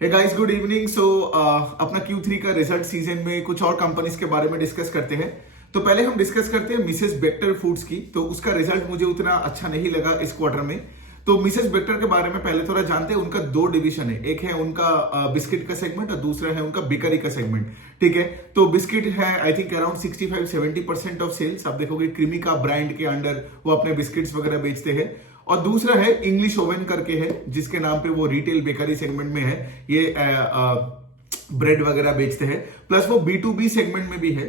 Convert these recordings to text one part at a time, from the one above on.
Hey guys, good evening. अपना Q3 का result season में कुछ और कंपनीज के बारे में डिस्कस करते हैं। तो पहले हम डिस्कस करते हैं मिसेस बेक्टर फूड्स की। तो उसका रिजल्ट मुझे उतना अच्छा नहीं लगा इस क्वार्टर में। तो मिसेस बेक्टर के बारे में पहले थोड़ा जानते हैं। उनका दो डिवीजन है, एक है उनका बिस्किट का सेगमेंट और दूसरा है उनका बेकरी का सेगमेंट। ठीक है, तो बिस्किट है I think around 65-70% of sales. आप देखोगे क्रीमी का ब्रांड के अंडर वो अपने बिस्किट्स वगैरह बेचते हैं। और दूसरा है इंग्लिश ओवन करके है, जिसके नाम पे वो रिटेल बेकरी सेगमेंट में है, ये ब्रेड वगैरह बेचते हैं। प्लस वो B2B सेगमेंट में भी है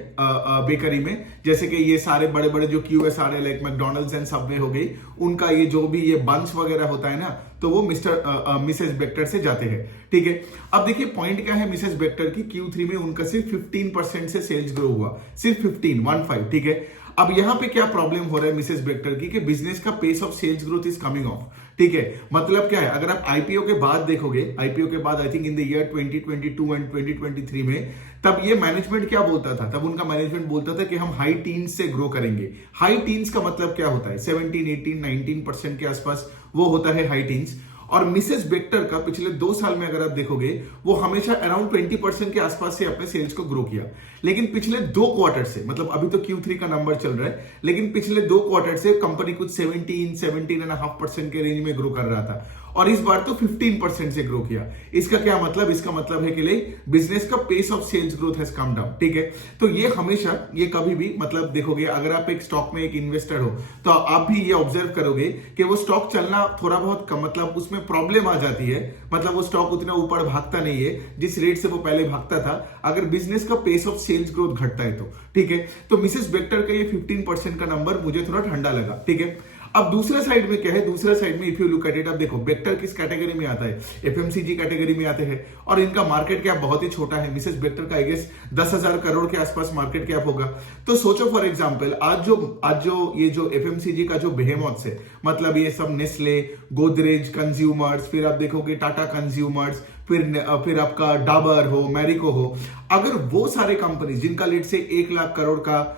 बेकरी में, जैसे कि ये सारे बड़े बड़े जो QSR है लाइक मैकडॉनल्ड्स एंड सबवे हो गई, उनका ये जो भी ये बंच वगैरह होता है ना, तो वो मिसेस बेक्टर से जाते हैं। ठीक है, अब देखिए पॉइंट क्या है मिसेस बेक्टर की। Q3 में उनका सिर्फ 15% से सेल्स ग्रो हुआ, सिर्फ 15। ठीक है, अब यहां पे क्या प्रॉब्लम हो रहा है मिसेस बेक्टर की कि बिजनेस का pace of sales growth is coming off. ठीक है, मतलब क्या है, अगर आप आईपीओ के बाद देखोगे, आईपीओ के बाद I think in the year 2022 and 2023 में, तब ये मैनेजमेंट क्या बोलता था, तब उनका मैनेजमेंट बोलता था कि हम हाई टीन्स से ग्रो करेंगे। हाई टीन्स का मतलब क्या होता है, 17-18-19% के आसपास वो होता है हाई टीन्स। और मिसेस बेक्टर का पिछले 2 साल में अगर आप देखोगे, वो हमेशा अराउंड 20% के आसपास से अपने सेल्स को ग्रो किया। लेकिन पिछले 2 क्वार्टर से, मतलब अभी तो Q3 का नंबर चल रहा है, लेकिन पिछले 2 क्वार्टर से कंपनी कुछ 17-17.5% के रेंज में ग्रो कर रहा था, और इस बार तो 15% से ग्रो किया। इसका क्या मतलब, इसका मतलब है कि बिजनेस का pace of sales growth has come down. ठीक है, तो ये हमेशा, ये कभी भी, मतलब देखोगे अगर आप एक स्टॉक में एक इन्वेस्टर हो, तो आप भी ये ऑब्जर्व करोगे कि वो स्टॉक चलना थोड़ा बहुत कम, मतलब उसमें प्रॉब्लम आ जाती है, मतलब वो स्टॉक उतना ऊपर भागता नहीं है जिस रेट से वो पहले भागता था, अगर बिजनेस का पेस ऑफ सेल्स ग्रोथ घटता है तो। ठीक है, तो मिसेस बेक्टर का ये 15% का नंबर मुझे थोड़ा ठंडा लगा। ठीक है, अब दूसरा साइड में क्या है, दूसरा साइड में if you look at it, अब देखो बेक्टर किस कैटेगरी में आता है, FMCG कैटेगरी में आते हैं, और इनका मार्केट कैप बहुत ही छोटा है। मिसेस बेक्टर का आई गेस 10,000 करोड़ के आसपास मार्केट कैप होगा। तो सोचो फॉर एग्जांपल, आज जो ये जो FMCG का जो बेहेमोथ्स है, मतलब ये सब नेस्ले, गोदरेज कंज्यूमर्स, फिर आप देखोगे टाटा कंज्यूमर्स, फिर आपका डाबर हो, मैरिको हो, अगर वो सारे कंपनी जिनका लेट से 1 लाख करोड़ का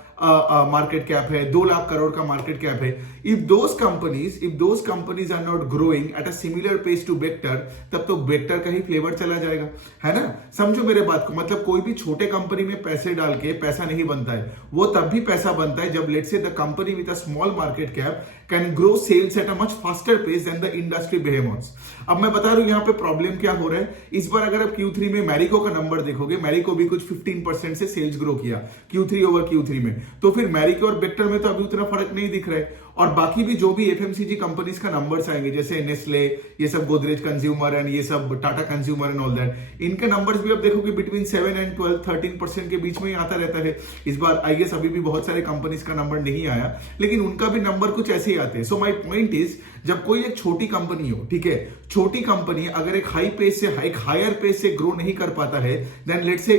मार्केट कैप है, 2 लाख करोड़ का मार्केट कैप है, if those companies are not growing at a similar pace to Bector, तब तो बेक्टर का ही फ्लेवर चला जाएगा, है ना। समझो मेरे बात को, मतलब कोई भी छोटे कंपनी में पैसे डाल के पैसा नहीं बनता है, वो तब भी पैसा बनता है जब let's say the company with a small market cap can grow sales at a much faster pace than the industry behemoths. अब मैं बता रहा हूं यहां पे प्रॉब्लम क्या हो रहा है। इस बार अगर आप Q3 में मैरिको का नंबर देखोगे, मैरिको भी कुछ 15% से सेल्स ग्रो किया Q3 ओवर Q3 में, तो फिर मैरिको और बेक्टर में तो अभी उतना फर्क नहीं दिख रहा है। और बाकी भी जो भी FMCG कंपनीज का नंबर्स आएंगे, जैसे नेस्ले, ये सब गोदरेज कंज्यूमर एंड ये सब Tata consumer and all that, इनके नंबर्स भी आप देखोगे बिटवीन 7 एंड 12-13% के बीच में ही आता रहता है। इस बार आई गेस अभी भी बहुत सारे कंपनीज का नंबर नहीं आया, लेकिन उनका भी नंबर कुछ ऐसे ही आते हैं। सो माय पॉइंट इज, जब कोई एक छोटी कंपनी हो, ठीक है, छोटी कंपनी अगर एक हाई पेस से, एक हायर पेस से ग्रो नहीं कर पाता है, then let's say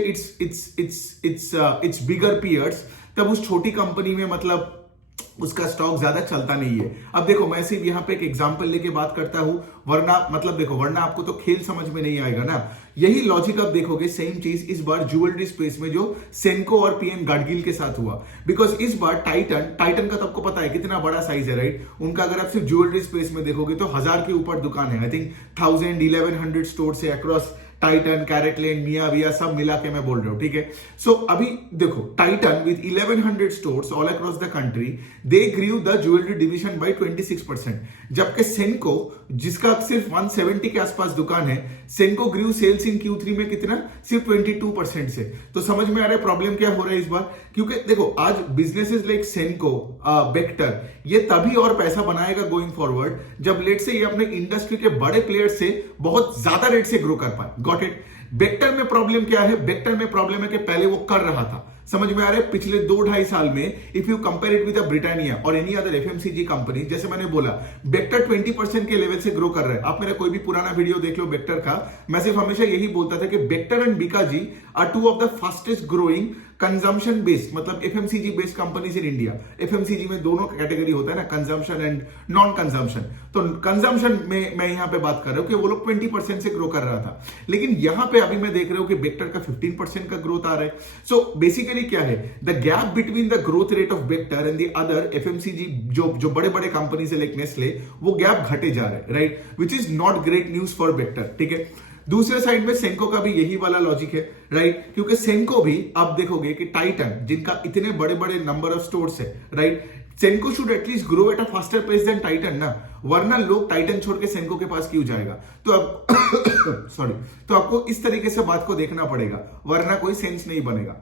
it's bigger peers, तब उस छोटी कंपनी में मतलब उसका स्टॉक ज्यादा चलता नहीं है। अब देखो मैं सिर्फ यहाँ पे एक एग्जांपल लेके बात करता हूं, वरना मतलब देखो, वरना आपको तो खेल समझ में नहीं आएगा ना। यही लॉजिक आप देखोगे, सेम चीज इस बार ज्वेलरी स्पेस में जो सेंको और PM गाडगिल के साथ हुआ। बिकॉज इस बार टाइटन का तो आपको पता है कितना बड़ा साइज है, राइट। उनका अगर आप सिर्फ ज्वेलरी स्पेस में देखोगे तो 1000 के ऊपर दुकान है, आई थिंक 1100 स्टोर से अक्रॉस टाइटन, कैरेटलेन, मियाविया सब मिला के मैं बोल रहा हूं। ठीक है, सो अभी देखो Titan with 1100 stores all across the country, they grew the jewellery division by 26%, जबकि सेंको जिसका सिर्फ 170 के आसपास दुकान है, सेंको ग्रीव सेल्स इन Q3 में कितना, सिर्फ 22% से। तो समझ में आ रहा है प्रॉब्लम क्या हो रहा है इस बार, क्योंकि देखो आज बिजनेसेस लाइक सेंको, बेक्टर, ये तभी और पैसा बनाएगा गोइंग फॉरवर्ड जब लेट से ये अपने इंडस्ट्री के बड़े प्लेयर्स से बहुत ज्यादा रेट से ग्रो कर पाए। Got it. बेक्टर में प्रॉब्लम क्या है, बेक्टर में प्रॉब्लम है कि पहले वो कर रहा था, समझ में आ रहा है, पिछले 2-2.5 साल में if you compare it with Britannia और एनी अदर FMCG कंपनी, जैसे मैंने बोला बेक्टर 20% के लेवल से ग्रो कर रहा है। आप मेरा कोई भी पुराना वीडियो देख लो बेक्टर का, मैं सिर्फ हमेशा यही बोलता था कि Bector and Bikaji are 2 of the fastest growing consumption based, मतलब FMCG based companies in India. FMCG में दोनों कैटेगरी होता है ना, कंजम्पशन एंड नॉन कंजम्पशन। तो कंजम्पशन में मैं यहां पे बात कर रहा हूं कि वो लोग 20% से ग्रो कर रहा था, लेकिन यहां पे अभी मैं देख रहा हूं कि बेक्टर का 15% का ग्रोथ आ रहा है। सो बेसिकली क्या है, the gap between the growth rate of Bector and the other FMCG जो बड़े बड़े कंपनीज है लाइक नेस्ले, वो गैप घटे जा रहा है, right, which is not great news for Bector. ठीक है, दूसरे साइड में सेंको का भी यही वाला लॉजिक है, राइट, क्योंकि सेंको भी आप देखोगे कि टाइटन जिनका इतने बड़े बड़े नंबर ऑफ स्टोर्स है, right, Senco should at least grow at a faster pace than Titan ना, वरना लोग टाइटन छोड़ के सेंको के पास क्यों जाएगा। तो अब सॉरी, तो आपको इस तरीके से बात को देखना पड़ेगा, वरना कोई सेंस नहीं बनेगा।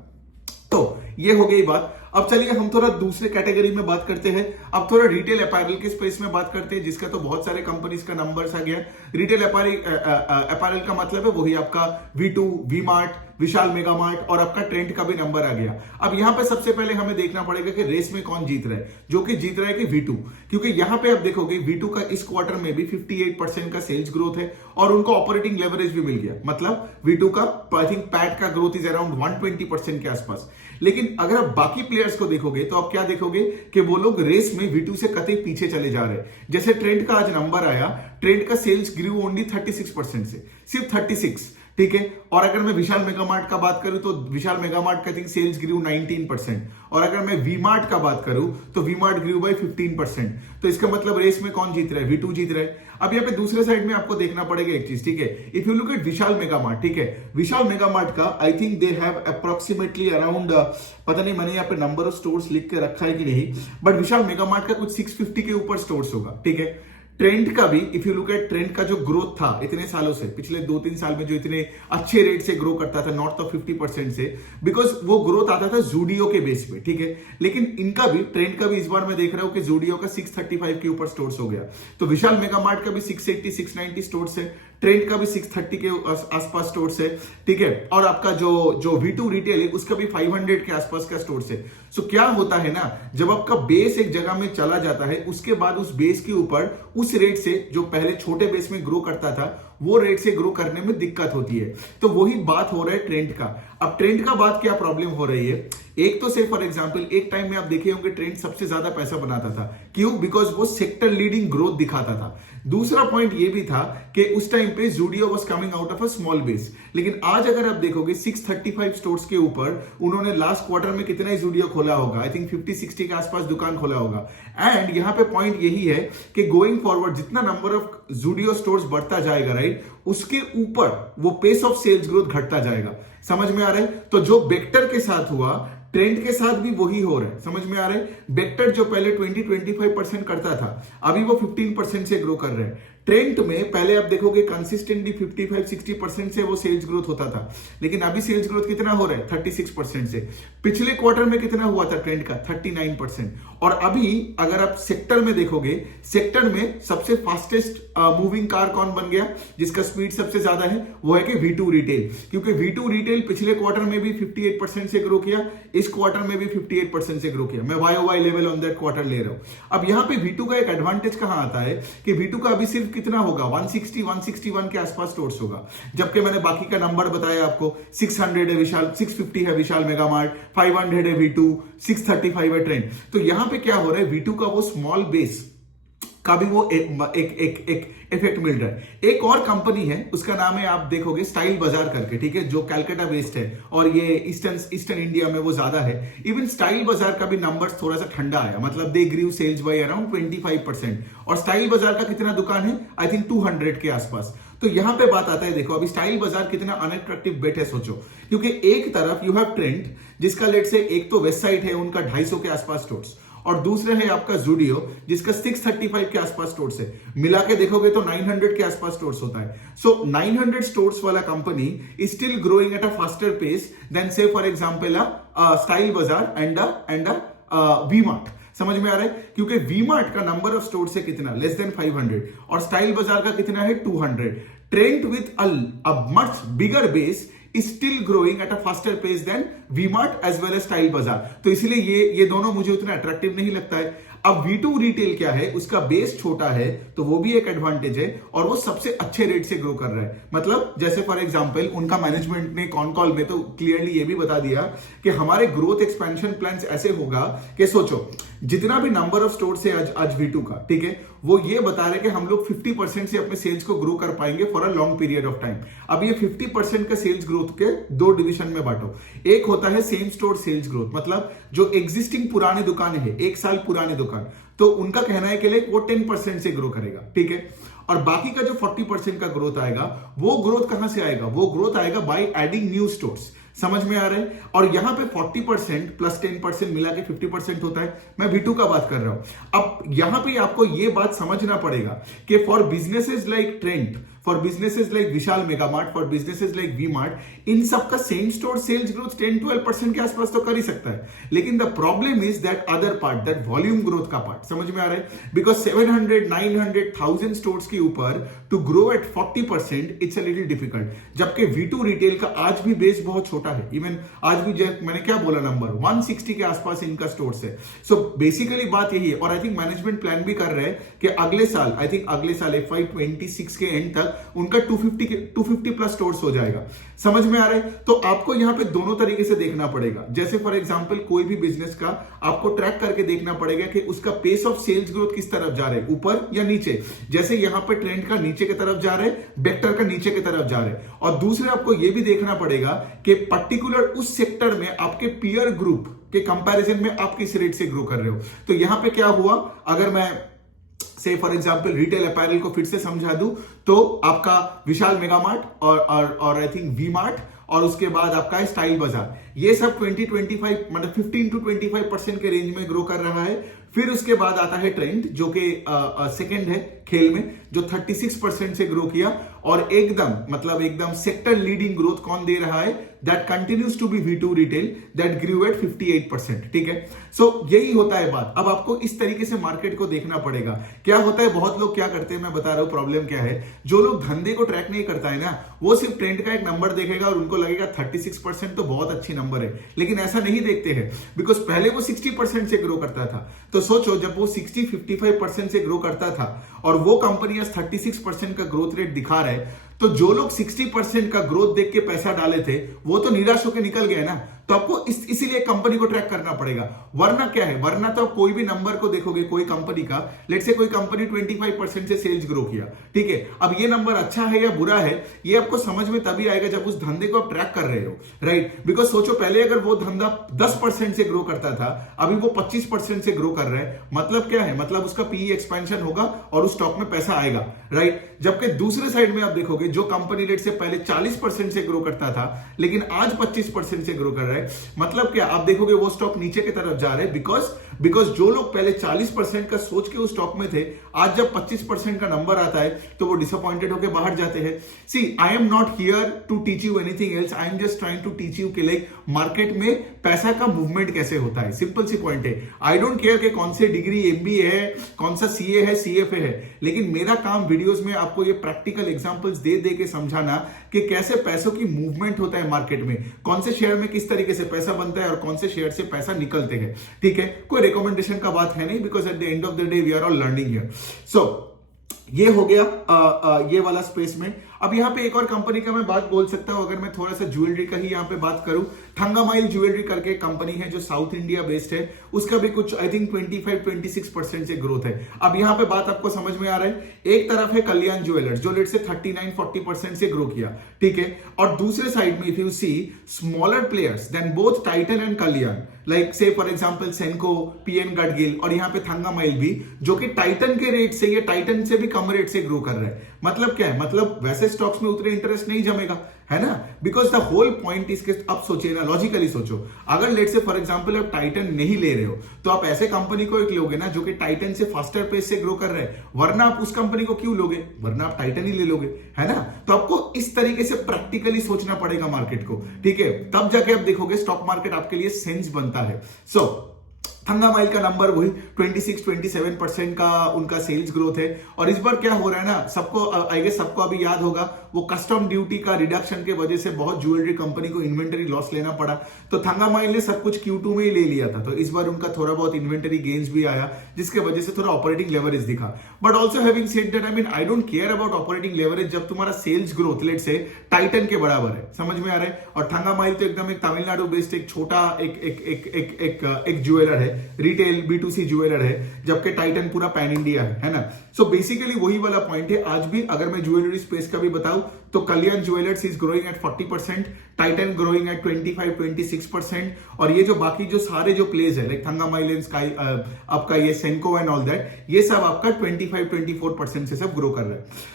तो ये हो गई बात। अब चलिए हम थोड़ा दूसरे कैटेगरी में बात करते हैं। अब थोड़ा रिटेल अपैरल के स्पेस में बात करते हैं, जिसका तो बहुत सारे कंपनीज का नंबर्स आ गया। रिटेल अपैरल का मतलब है वही आपका V2, V-Mart, विशाल मेगा मार्ट और आपका ट्रेंड का भी नंबर आ गया। अब यहां पे सबसे पहले हमें देखना पड़ेगा कि रेस में कौन जीत रहा है, जो कि जीत रहा है कि V2, क्योंकि यहां पे आप देखोगे V2 का इस क्वार्टर में भी 58% का सेल्स ग्रोथ है और उनको ऑपरेटिंग लेवरेज भी मिल गया। मतलब V2 का आई थिंक पैट का ग्रोथ इज अराउंड 120% के आसपास। लेकिन अगर आप बाकी प्लेयर्स को देखोगे तो आप क्या देखोगे कि वो लोग रेस में V2 से कतई पीछे चले जा रहे हैं। जैसे ट्रेंड का आज नंबर आया, ट्रेंड का सेल्स ग्रू ओनली 36% से, सिर्फ 36, ठीक है। और अगर मैं विशाल मेगा मार्ट का बात करूं तो विशाल मेगा मार्ट का थिंक सेल्स ग्रू 19%, और अगर मैं V-Mart का बात करूं तो V-Mart ग्रू बाय 15%। तो इसका मतलब रेस में कौन जीत रहा है, V2 जीत रहा है। अब यहाँ पे दूसरे साइड में आपको देखना पड़ेगा एक चीज, ठीक है। If you look at Vishal mega mart, ठीक है, विशाल मेगा मार्ट का I think they have approximately around, पता नहीं मैंने यहाँ पे नंबर ऑफ स्टोर्स लिख के रखा है कि नहीं, बट विशाल मेगा मार्ट का कुछ 650 के ऊपर स्टोर्स होगा, ठीक है। ट्रेंड का भी if you look at trend का जो ग्रोथ था इतने सालों से, पिछले 2-3 साल में जो इतने अच्छे रेट से ग्रो करता था नॉर्थ ऑफ 50% से, बिकॉज वो ग्रोथ आता था जूडियो के बेस पे, ठीक है। लेकिन इनका भी, ट्रेंड का भी इस बार मैं देख रहा हूं कि जूडियो का 635 के ऊपर स्टोर्स हो गया। तो विशाल मेगा मार्ट का भी 680-690 स्टोर्स है, ट्रेंड का भी 630 के आसपास स्टोर्स है, ठीक है। और आपका जो V2 रिटेल है उसका भी 500 के आसपास का स्टोर्स है। सो क्या होता है ना, जब आपका बेस एक जगह में चला जाता है, उसके बाद उस बेस के ऊपर उस रेट से जो पहले छोटे बेस में ग्रो करता था वो रेट से ग्रो करने में दिक्कत होती है। तो वही बात हो रहा है ट्रेंड का। अब ट्रेंड का बात क्या प्रॉब्लम हो रही है, एक तो से फॉर एग्जांपल एक टाइम में आप देखे होंगे ट्रेंड सबसे ज्यादा पैसा बनाता था, क्यों, बिकॉज वो सेक्टर लीडिंग ग्रोथ दिखाता था। दूसरा पॉइंट ये भी था कि उस टाइम पे Zudio was coming out of a small base. लेकिन आज अगर आप देखोगे 635 स्टोर्स के ऊपर उन्होंने लास्ट क्वार्टर में कितना ही जूडियो खोला होगा, आई थिंक 50-60 के आसपास दुकान खोला होगा। एंड यहां पे पॉइंट यही है कि गोइंग फॉरवर्ड जितना नंबर ऑफ जूडियो स्टोर्स बढ़ता जाएगा, राइट, उसके ऊपर वो पेस ऑफ सेल्स ग्रोथ घटता जाएगा। समझ में आ रहा है। तो जो बेक्टर के साथ हुआ, ट्रेंड के साथ भी वही हो रहा है। समझ में आ रहा है। बेक्टर जो पहले 20-25% करता था, अभी वो 15% से ग्रो कर रहे हैं। ट्रेंड में पहले आप देखोगे कंसिस्टेंटली 55-60% से वो सेल्स ग्रोथ होता था, लेकिन अभी सेल्स ग्रोथ कितना हो रहा है, 36% से। पिछले क्वार्टर में कितना हुआ था ट्रेंड का, 39%। और अभी अगर आप सेक्टर में देखोगे, सेक्टर में सबसे फास्टेस्ट मूविंग कार कौन बन गया, जिसका स्पीड सबसे ज्यादा है, वो है कि V2 रिटेल। क्योंकि V2 रिटेल पिछले क्वार्टर में भी 58% से ग्रो किया, इस क्वार्टर में भी 58% से ग्रो किया। मैं YOY level on that quarter ले रहा हूं। अब यहां पे V2 का एक एडवांटेज कहां आता है कि V2 का अभी सिर्फ कितना होगा, 160-161 के आसपास स्टोर्स होगा, जबकि मैंने बाकी का नंबर बताया आपको, 600 है विशाल, 650 है विशाल मेगा मार्ट, 500 है V2, 635 है ट्रेंड। तो यहां पे क्या हो रहा है, V2 का वो स्मॉल बेस का भी वो एक इफेक्ट मिल रहा है। एक और कंपनी है, उसका नाम है, आप देखोगे, स्टाइल बाजार करके, ठीक है, जो कैलकाटा बेस्ड है और ये ईस्टर्न इंडिया में वो ज्यादा है। इवन स्टाइल बाजार का भी नंबर्स थोड़ा सा ठंडा आया, मतलब दे ग्रू सेल्स बाय अराउंड 25%। और स्टाइल बाजार का कितना दुकान है, आई थिंक 200 के आसपास। तो यहां पे बात आता है, देखो अभी स्टाइल बाजार कितना अनअट्रैक्टिव बेट है, सोचो। क्योंकि एक तरफ यू हैव ट्रेंड, जिसका लेट से एक तो वेस्ट साइड है उनका 250 के आसपास स्टोर्स, और दूसरे है आपका जूडियो जिसका 635 के आसपास स्टोर्स है। मिला के देखोगे तो 900 के आसपास स्टोर्स होता है। सो 900 स्टोर्स वाला company is still growing at a faster pace than say for example Style Bazaar and V-Mart। समझ में आ रहा है। क्योंकि V-Mart का नंबर ऑफ स्टोर्स है कितना, लेस देन 500, और स्टाइल बाजार का कितना है, 200। Trend with a much bigger base is still growing at a faster pace than V-Mart as well as style बाजार। तो इसलिए ये दोनों मुझे उतना अट्रैक्टिव नहीं लगता है। अब V2 रिटेल क्या है, उसका बेस छोटा है, तो वो भी एक एडवांटेज है, और वो सबसे अच्छे रेट से ग्रो कर रहा है। मतलब जैसे फॉर एग्जांपल उनका मैनेजमेंट ने कॉन कॉल में तो क्लियरली ये भी बता दिया कि हमारे ग्रोथ एक्सपेंशन प्लान्स ऐसे होगा कि सोचो जितना भी नंबर ऑफ स्टोर्स है आज V2 का, ठीक है, वो ये बता रहे कि हम लोग 50% से अपने सेल्स को ग्रो कर पाएंगे for a long period of time. अब ये 50% का सेल्स ग्रोथ के दो डिवीजन में बांटो। एक होता है सेम स्टोर सेल्स ग्रोथ, मतलब जो एग्जिस्टिंग पुराने दुकान है, 1 साल पुराने दुकान, तो उनका कहना है कि वो 10% से ग्रो करेगा, ठीक है। और बाकी का जो 40% का ग्रोथ आएगा, वो ग्रोथ कहां से आएगा? वो ग्रोथ आएगा बाय एडिंग न्यू स्टोर्स। समझ में आ रहा है? और यहां पे 40% प्लस 10% मिला के 50% होता है। मैं V2 का बात कर रहा हूं। अब यहां पे आपको ये बात समझना पड़ेगा कि for businesses like Trend, for businesses like Vishal Mega Mart, for businesses like V Mart, इन सबका सेम स्टोर सेल्स ग्रोथ 10-12% के आसपास तो कर ही सकता है। लेकिन the problem is that other part, that volume growth का पार्ट। समझ में आ रहा है? बिकॉज 700, 900, 1000 स्टोर्स के ऊपर to grow at 40% it's a little difficult. जबकि V2 रिटेल का आज भी बेस बहुत छोटा है। इवन आज भी मैंने क्या बोला, नंबर 160 के आसपास इनका स्टोर्स है। सो बेसिकली बात यही है। और आई थिंक मैनेजमेंट प्लान भी कर रहे हैं कि अगले साल, आई थिंक अगले साल FY26 के एंड तक उनका 250 प्लस स्टोर्स हो जाएगा। समझ में आ रहा है? तो आपको यहां पे दोनों तरीके से देखना पड़ेगा। जैसे फॉर एग्जांपल कोई भी बिजनेस का आपको ट्रैक करके देखना पड़ेगा कि उसका पेस ऑफ सेल्स ग्रोथ किस तरफ जा रहा है, ऊपर या नीचे। जैसे यहां पे ट्रेंड का नीचे की तरफ जा रहा है, वेक्टर का नीचे की तरफ जा रहा है। और दूसरे आपको यह भी देखना पड़ेगा कि पर्टिकुलर उस सेक्टर में आपके पीयर ग्रुप के कंपैरिजन में आप किस रेट से ग्रो कर रहे हो। तो यहां पे क्या हुआ, अगर मैं से फॉर एग्जांपल रिटेल अपैरल को फिर से समझा दूं, तो आपका विशाल मेगामार्ट और आई थिंक वी मार्ट, और उसके बाद आपका स्टाइल बाजार, ये सब 20-25 मतलब 15 to 25% के रेंज में ग्रो कर रहा है। फिर उसके बाद आता है ट्रेंड, जो कि सेकंड है खेल में, जो 36% से ग्रो किया। और एकदम सेक्टर लीडिंग ग्रोथ कौन दे रहा है? That continues to be V2 retail, that grew at 58%। ठीक है, सो यही होता है बात। अब आपको इस तरीके से मार्केट को देखना पड़ेगा। क्या होता है, बहुत लोग क्या करते हैं, मैं बता रहा हूं प्रॉब्लम क्या है। जो लोग धंधे को ट्रैक नहीं करता है ना, वो सिर्फ ट्रेंड का एक नंबर देखेगा और उनको लगेगा 36% तो बहुत अच्छी नंबर है। लेकिन ऐसा नहीं देखते हैं, बिकॉज पहले वो 60% से ग्रो करता था। तो सोचो, जब वो 60-55% से ग्रो करता था और वो कंपनी आज 36% का ग्रोथ रेट दिखा रहा है, तो जो लोग 60% का ग्रोथ देख के पैसा डाले थे, वो तो निराश होकर निकल गए ना। तो आपको इसीलिए कंपनी को ट्रैक करना पड़ेगा। वरना क्या है, वरना तो आप कोई भी नंबर को देखोगे कोई कंपनी का, लेट्स से कोई कंपनी 25% से सेल्स ग्रो किया, ठीक है। अब ये नंबर अच्छा है या बुरा है, ये आपको समझ में तभी आएगा जब उस धंधे को आप ट्रैक कर रहे हो, राइट। बिकॉज सोचो, पहले अगर वो धंधा 10% से ग्रो करता था, अभी वो 25% से ग्रो कर रहा है, मतलब क्या है, मतलब उसका पीई एक्सपेंशन होगा और उस स्टॉक में पैसा आएगा, राइट। जबकि दूसरे साइड में आप देखोगे, जो कंपनी रेट से पहले 40% से ग्रो करता था, लेकिन आज 25% से ग्रो कर रहा है, मतलब क्या, आप देखोगे वो स्टॉक नीचे की तरफ जा रहे हैं। बिकॉज जो लोग पहले 40% का सोच के उस स्टॉक में थे, आज जब 25% का नंबर आता है तो वो डिसअपॉइंटेड होकर बाहर जाते हैं। See, I am not here to teach you anything else, I am just trying to teach you कि लाइक मार्केट में पैसा का मूवमेंट कैसे होता है। सिंपल सी पॉइंट है। आई डोंट केयर कि कौन से डिग्री MBA है, कौन सा CA है, CFA है, लेकिन मेरा काम वीडियोस में आपको ये प्रैक्टिकल एग्जांपल्स दे दे के समझाना कि कैसे पैसों की मूवमेंट होता है मार्केट में, कौन से शेयर में किस तरीके से पैसा बनता है और कौन से शेयर से पैसा निकलते हैं, ठीक है। कोई रिकमेंडेशन का बात है नहीं, because at the end of the day we are all learning here. So ये हो गया ये वाला स्पेस में। अब यहाँ पे एक और कंपनी का मैं बात बोल सकता हूं, अगर मैं थोड़ा सा ज्वेलरी का ही यहाँ पे बात करूं, थंगामाइल ज्वेलरी करके कंपनी है जो साउथ इंडिया बेस्ड है, उसका भी कुछ आई थिंक 25-26% से ग्रोथ है। अब यहाँ पे बात आपको समझ में आ रहा है, एक तरफ है कल्याण ज्वेलर्स जो लेट से 39-40% से ग्रो किया, ठीक है, और दूसरे साइड में if you see smaller players than both Titan and Kalyan, like say for example Senco, PN Gadgil और यहाँ पे थंगामाइल भी, जो कि टाइटन के रेट से या टाइटन से भी कम रेट से ग्रो कर रहे हैं। मतलब क्या है, मतलब वैसे स्टॉक्स में उतने इंटरेस्ट नहीं जमेगा, है ना, because the whole point is के अब सोचिए ना, लॉजिकली सोचो, अगर लेट से फॉर एग्जांपल आप टाइटन नहीं ले रहे हो, तो आप ऐसे कंपनी को एक लोगे ना जो कि टाइटन से फास्टर पेस से ग्रो कर रहे हैं, वरना आप उस कंपनी को क्यों लोगे, वरना आप टाइटन ही ले लोगे, है ना। तो आपको इस तरीके से प्रैक्टिकली सोचना पड़ेगा मार्केट को, ठीक है, तब जाके आप देखोगे स्टॉक मार्केट आपके लिए सेंस बनता है। सो थंगामाइल का नंबर वही 26-27% का उनका सेल्स ग्रोथ है। और इस बार क्या हो रहा है ना, सबको आई गेस सबको अभी याद होगा, वो कस्टम ड्यूटी का रिडक्शन के वजह से बहुत ज्वेलरी कंपनी को इन्वेंटरी लॉस लेना पड़ा, तो थंगामाइल ने सब कुछ Q2 में ही ले लिया था, तो इस बार उनका थोड़ा बहुत इन्वेंटरी गेन्स भी आया, जिसके वजह से थोड़ा ऑपरेटिंग लेवरेज दिखा। But also having said that, I mean I don't care about operating leverage जब तुम्हारा सेल्स ग्रोथ लेट से टाइटन के बराबर है, समझ में आ रहा है। और थंगामाइल तो एकदम एक तमिलनाडु बेस्ड एक छोटा एक ज्वेलर है, रिटेल B2C ज्वेलर है, जबकि टाइटन पूरा पैन इंडिया है ना। सो बेसिकली वही वाला पॉइंट है। आज भी अगर मैं ज्वेलरी स्पेस का भी बताऊं तो Kalyan jewellers is growing at 40%, Titan growing at 25-26%, और ये जो बाकी जो सारे जो प्लेस है लाइक थंगाम आइलैंड्स का आपका ये सेंको एंड ऑल दैट, ये सब आपका 25-24% से सब ग्रो कर रहा है।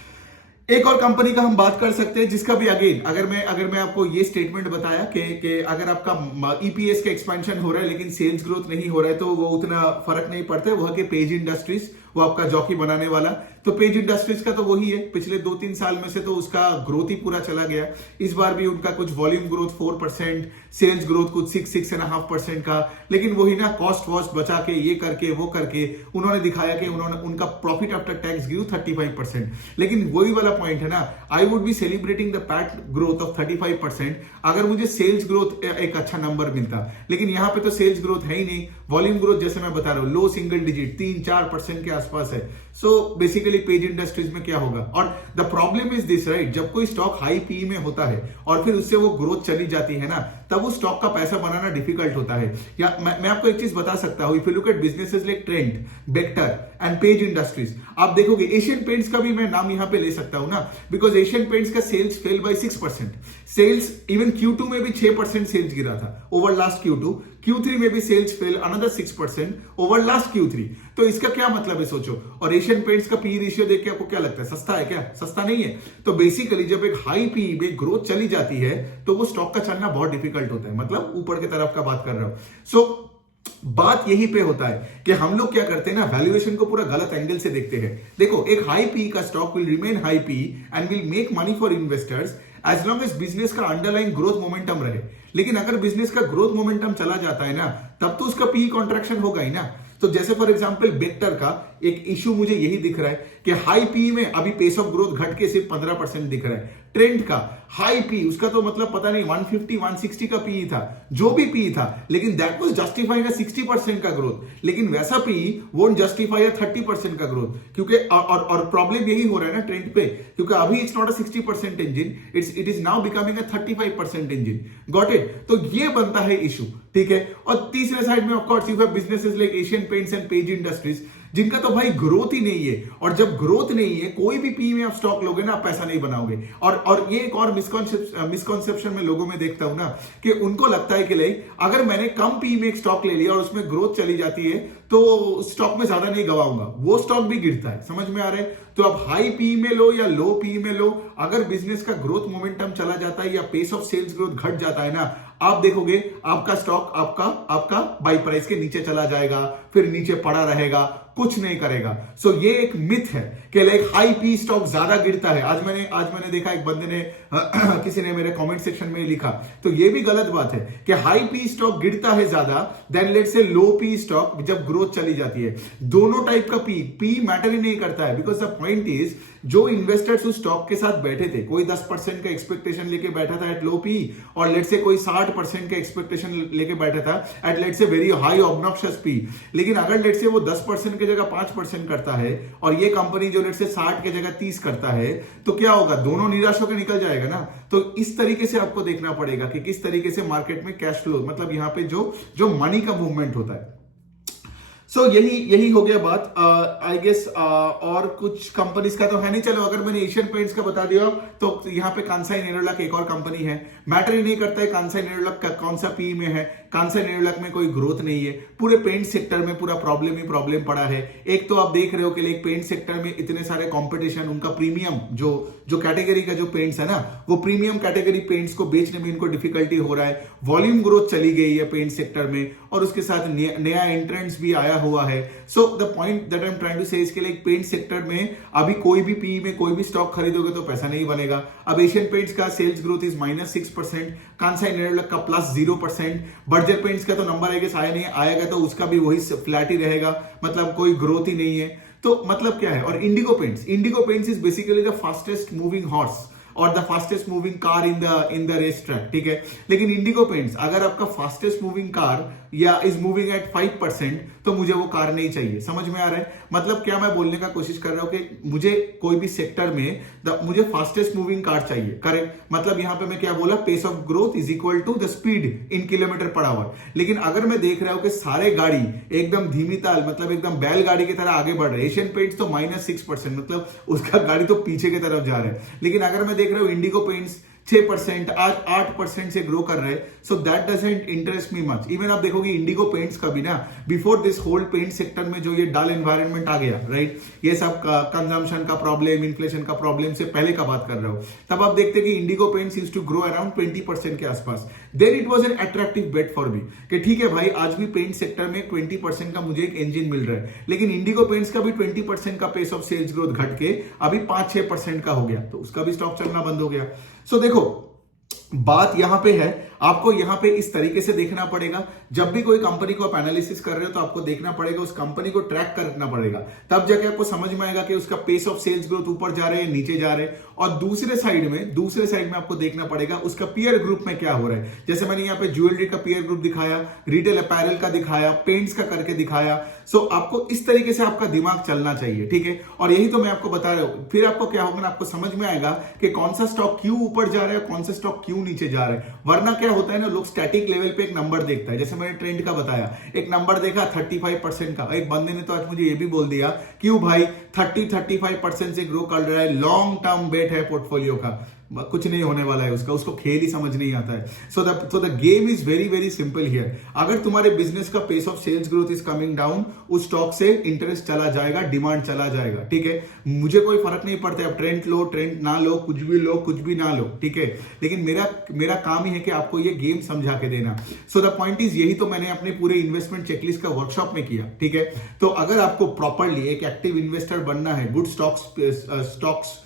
एक और कंपनी का हम बात कर सकते हैं जिसका भी अगेन अगर मैं आपको ये स्टेटमेंट बताया कि अगर आपका ईपीएस का एक्सपेंशन हो रहा है लेकिन सेल्स ग्रोथ नहीं हो रहा है तो वो उतना फर्क नहीं पड़ता है। वो है कि पेज इंडस्ट्रीज, वो आपका जॉकी बनाने वाला, तो पेज इंडस्ट्रीज का तो वही है। पिछले 2-3 साल में से तो उसका ग्रोथ ही पूरा चला गया। इस बार भी उनका कुछ वॉल्यूम ग्रोथ 4%, सेल्स ग्रोथ कुछ 6-6.5% का, लेकिन वही ना कॉस्ट वॉस्ट बचा के ये करके वो करके उन्होंने दिखाया कि उनका प्रॉफिट आफ्टर टैक्स ग्रू 35%। लेकिन वही वाला पॉइंट है ना, I would be celebrating the PAT growth of 35% अगर मुझे सेल्स ग्रोथ एक अच्छा नंबर मिलता, लेकिन यहां पे तो सेल्स ग्रोथ है ही नहीं। वॉल्यूम ग्रोथ जैसे मैं बता रहा हूं लो सिंगल डिजिट 3-4% के आसपास है। सो बेसिकली पेज इंडस्ट्रीज में क्या होगा, और the problem is this right, जब कोई स्टॉक हाई पी में होता है और फिर उससे वो ग्रोथ चली जाती है ना, तब उस स्टॉक का पैसा बनाना डिफिकल्ट होता है। या मैं आपको एक चीज बता सकता हूं, if you look at businesses like trend, Bector and page industries, आप देखोगे एशियन पेंट्स का भी मैं नाम यहां पे ले सकता हूं ना, बिकॉज एशियन पेंट्स का sales fell by 6%। Sales even Q2 में भी 6% सेल्स गिरा था ओवर लास्ट Q2। Q3 में भी sales fell another 6% over last Q3। तो इसका क्या मतलब है सोचो। और एशियन पेंट्स का पी रेशियो देख के आपको क्या लगता है, सस्ता है क्या? सस्ता नहीं है। तो बेसिकली जब एक हाई पी में ग्रोथ चली जाती है तो वो स्टॉक का चलना बहुत डिफिकल्ट होता है, मतलब ऊपर की तरफ का बात कर रहा हूं। सो बात यही पे होता है कि हम लोग क्या करते हैं ना, वैल्यूएशन को पूरा गलत एंगल से देखते हैं। देखो एक हाई पी का stock will remain high PE and will make money for investors as long as business का अंडरलाइन ग्रोथ मोमेंटम रहे। लेकिन अगर बिजनेस का ग्रोथ मोमेंटम चला जाता है ना, तब तो उसका पी कॉन्ट्रैक्शन होगा ही ना। तो जैसे फॉर एग्जांपल बेक्टर का एक इश्यू मुझे यही दिख रहा है कि हाई पी में अभी पेस ऑफ ग्रोथ घट के सिर्फ 15% दिख रहा है। ट्रेंड का हाई पी, उसका तो मतलब पता नहीं 150-160 का पी था, जो भी पी था, लेकिन दैट वाज जस्टिफाइंग 60% का ग्रोथ। लेकिन वैसा पी वोंट जस्टिफाई 30% का ग्रोथ, क्योंकि और प्रॉब्लम यही हो रहा है ना ट्रेंड पे, क्योंकि अभी it's not a 60% engine, it is now becoming a 35% engine. Got it? तो ये बनता है इशू, ठीक है। और तीसरे साइड में of course you have businesses like Asian paints and page industries, जिनका तो भाई ग्रोथ ही नहीं है। और जब ग्रोथ नहीं है, कोई भी पी में आप स्टॉक लोगे ना, आप पैसा नहीं बनाओगे। और ये एक और मिसकॉन्सेप्शन में लोगों में देखता हूं ना, कि उनको लगता है कि लाइक अगर मैंने कम पी में एक स्टॉक ले लिया और उसमें ग्रोथ चली जाती है तो स्टॉक में ज्यादा नहीं गवाऊंगा, वो स्टॉक भी गिरता है। समझ में आ रहा है? तो आप हाई पी में लो या लो पी में लो, अगर बिजनेस का ग्रोथ मोमेंटम चला जाता है या पेस ऑफ सेल्स ग्रोथ घट जाता है ना, आप देखोगे आपका स्टॉक आपका बाई प्राइस के नीचे चला जाएगा, फिर नीचे पड़ा रहेगा, कुछ नहीं करेगा। सो ये एक मिथ है कि लाइक हाई पी स्टॉक ज्यादा गिरता है। आज मैंने देखा एक बंदे ने किसी ने मेरे कमेंट सेक्शन में लिखा, तो ये भी गलत बात है कि हाई पी स्टॉक गिरता है ज्यादा then let's say low PE stock जब ग्रोथ चली जाती है। दोनों टाइप का पी मैटर ही नहीं करता है, बिकॉज द पॉइंट इज जो इन्वेस्टर्स उस स्टॉक के साथ बैठे थे, कोई 10% का एक्सपेक्टेशन लेके बैठा था एट लो पी, और लेट्स से कोई 60% का एक्सपेक्टेशन लेके बैठा था at let's say very high obnoxious PE. लेकिन अगर लेट्स से वो 10% की जगह 5% करता है और ये कंपनी जो लेट्स से 60 की जगह 30 करता है, तो क्या होगा? दोनों निराश होकर निकल जाएगा ना। तो इस तरीके से आपको देखना पड़ेगा कि किस तरीके से मार्केट में कैश फ्लो, मतलब यहां पे जो मनी का मूवमेंट होता है। सो यही हो गया बात। आई गेस और कुछ कंपनीज का तो है नहीं। चलो अगर मैंने एशियन पेंट्स का बता दिया तो यहाँ पे कांसाई नेरोलैक एक और कंपनी है। मैटर ही नहीं करता है कांसाई नेरोलैक का कौन सा पी में है, कांसाई नेरोलैक में कोई ग्रोथ नहीं है। पूरे पेंट सेक्टर में पूरा प्रॉब्लम ही प्रॉब्लम पड़ा है। एक तो आप देख रहे हो कि एक पेंट सेक्टर में इतने सारे कंपटीशन, उनका प्रीमियम जो कैटेगरी का जो पेंट्स है ना, वो प्रीमियम कैटेगरी पेंट्स को बेचने में इनको डिफिकल्टी हो रहा है। वॉल्यूम ग्रोथ चली गई है पेंट सेक्टर में, और उसके साथ नया एंट्रेंट्स भी आया हुआ है। So the point that I am trying to say इसके लिए पेंट सेक्टर में अभी कोई भी पी में कोई भी स्टॉक खरीदोगे तो पैसा नहीं बनेगा। अब एशियन पेंट्स का sales growth is -6%, Kansai Nerolac का +0%, बर्जर पेंट्स का तो नंबर आएगा तो उसका भी वही फ्लैट ही रहेगा, मतलब कोई ग्रोथ ही नहीं है। तो मतलब क्या है? और Indigo Paints is basically the fastest moving horse और the fastest moving car in the race track, ठीक है। लेकिन इंडिगो पेंट्स, अगर आपका फास्टेस्ट मूविंग कार या इज मूविंग एट 5%, तो मुझे वो कार नहीं चाहिए। समझ में आ रहा है मतलब क्या मैं बोलने का कोशिश कर रहा हूं कि मुझे कोई भी सेक्टर में मुझे फास्टेस्ट मूविंग कार चाहिए। करेक्ट, मतलब यहां पे मैं क्या बोला, pace of growth is equal to the speed in kilometre per hour. लेकिन अगर मैं देख रहा हूं कि सारे गाड़ी एकदम धीमी ताल, मतलब एकदम बैलगाड़ी की तरह आगे बढ़ रहे हैं। एशियन पेंट्स तो -6%, मतलब उसका गाड़ी तो पीछे की तरफ जा रहा है। लेकिन अगर मैं देख रहा हूं इंडिगो पेंट्स 6%, आज 8% से ग्रो कर रहे हैं, so that doesn't interest me much. Even आप देखोगे इंडिगो पेंट्स का भी ना, before this whole paint sector में जो ये डल एनवायरनमेंट आ गया, राइट, ये सब कंजम्पशन का प्रॉब्लम, इन्फ्लेशन का प्रॉब्लम से पहले का बात कर रहा हूं, तब आप देखते कि Indigo Paints used to grow around 20% के आसपास। Then it was an attractive bet for me कि ठीक है भाई, आज भी पेंट सेक्टर में 20% का मुझे एक इंजन मिल रहा है। लेकिन इंडिगो पेंट्स का भी 20% का पेस ऑफ सेल्स ग्रोथ घट के अभी 5-6% का हो गया, तो उसका भी स्टॉक चलना बंद हो गया। सो देखो, बात यहां पे है, आपको यहां पे इस तरीके से देखना पड़ेगा। जब भी कोई कंपनी को आप एनालिसिस कर रहे हो तो आपको देखना पड़ेगा, उस कंपनी को ट्रैक करना पड़ेगा, तब जाके आपको समझ में आएगा कि उसका पेस ऑफ सेल्स ग्रोथ ऊपर जा रहे हैं, नीचे जा रहे हैं। और दूसरे साइड में आपको देखना पड़ेगा उसका पीयर ग्रुप में क्या हो रहा है। जैसे मैंने यहाँ पे ज्वेलरी का पीयर ग्रुप दिखाया, रिटेल अपैरल का दिखाया, पेंट्स का करके दिखाया। सो आपको इस तरीके से आपका दिमाग चलना चाहिए, ठीक है। और यही तो मैं आपको बता रहा हूं। फिर आपको क्या होगा ना, आपको समझ में आएगा कि कौन सा स्टॉक क्यों ऊपर जा रहा है, कौन सा स्टॉक क्यों नीचे जा रहा है। वरना क्या होता है ना, लोग स्टैटिक लेवल पे एक नंबर देखता है। जैसे मैंने ट्रेंड का बताया, एक नंबर देखा 35% का। एक बंदे ने तो आज मुझे ये भी बोल दिया, क्यों भाई 35% से ग्रो कर रहा है, लॉन्ग टर्म बेट है पोर्टफोलियो का, कुछ नहीं होने वाला है उसको खेल ही समझ नहीं आता है। So the game is very very simple here. अगर तुम्हारे बिजनेस का pace of sales growth is coming down, उस स्टॉक से इंटरेस्ट चला जाएगा, डिमांड चला जाएगा, ठीक है। मुझे कोई फर्क नहीं पड़ता है, ट्रेंड लो, ट्रेंड ना लो, कुछ भी लो, कुछ भी ना लो, ठीक है। लेकिन मेरा काम ही है कि आपको ये गेम समझा के देना। सो द पॉइंट इज, यही तो मैंने अपने पूरे इन्वेस्टमेंट चेकलिस्ट का वर्कशॉप में किया, ठीक है। तो अगर आपको प्रॉपरली एक एक्टिव इन्वेस्टर बनना है, गुड स्टॉक्स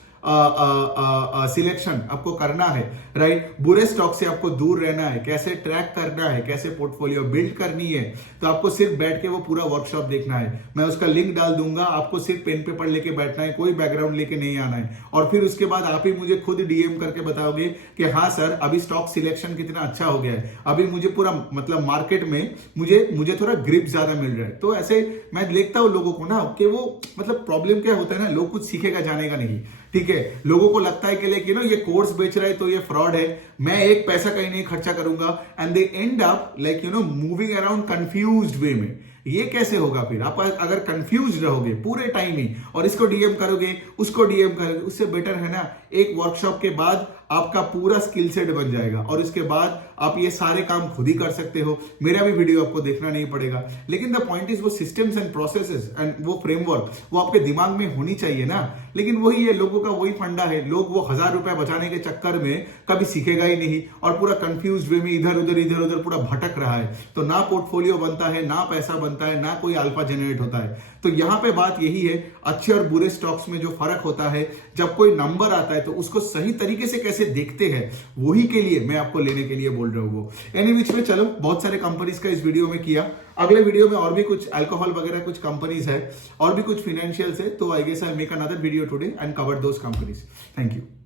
सिलेक्शन आपको करना है, राइट, बुरे स्टॉक से आपको दूर रहना है, कैसे ट्रैक करना है, कैसे पोर्टफोलियो बिल्ड करनी है, तो आपको सिर्फ बैठ के वो पूरा वर्कशॉप देखना है। मैं उसका लिंक डाल दूंगा, आपको सिर्फ पेन पेपर लेके बैठना है, कोई बैकग्राउंड लेके नहीं आना है। और फिर उसके बाद आप ही मुझे खुद डीएम करके बताओगे कि हाँ सर, अभी स्टॉक सिलेक्शन कितना अच्छा हो गया है, अभी मुझे पूरा मतलब मार्केट में मुझे थोड़ा ग्रिप ज्यादा मिल रहा है। तो ऐसे मैं देखता हूं लोगों को ना कि वो मतलब प्रॉब्लम क्या होता है ना, लोग कुछ सीखेगा जानेगा नहीं, ठीक है। लोगों को लगता है कि लाइक ये कोर्स बेच रहा है तो ये फ्रॉड है, मैं एक पैसा कहीं नहीं खर्चा करूंगा, and they end up like moving around confused way में। ये कैसे होगा? फिर आप अगर कंफ्यूज रहोगे पूरे टाइम ही और इसको डीएम करोगे, उसको डीएम करोगे, उससे बेटर है ना एक वर्कशॉप के बाद आपका पूरा स्किल सेट बन जाएगा और इसके बाद आप ये सारे काम खुद ही कर सकते हो। मेरा भी वीडियो आपको देखना नहीं पड़ेगा। लेकिन द पॉइंट इज, वो सिस्टम्स एंड प्रोसेसेस एंड वो फ्रेमवर्क वो आपके दिमाग में होनी चाहिए ना। लेकिन वही है, लोगों का वही फंडा है, लोग वो 1000 रुपए बचाने के चक्कर में कभी सीखेगा ही नहीं और पूरा कंफ्यूज वे में इधर उधर पूरा भटक रहा है। तो ना पोर्टफोलियो बनता है, ना पैसा बनता है, ना कोई अल्फा जनरेट होता है। तो यहां पे बात यही है, अच्छे और बुरे स्टॉक्स में जो फर्क होता है, जब कोई नंबर आता है तो उसको सही तरीके से कैसे देखते हैं, वही के लिए मैं आपको लेने के लिए बोल रहा हूं। वो एनीवेज में चलो, बहुत सारे कंपनीज का इस वीडियो में किया। अगले वीडियो में और भी कुछ अल्कोहल वगैरह कुछ कंपनीज है और भी कुछ फाइनेंशियल्स है, तो I guess I make another video today and cover those companies. Thank you.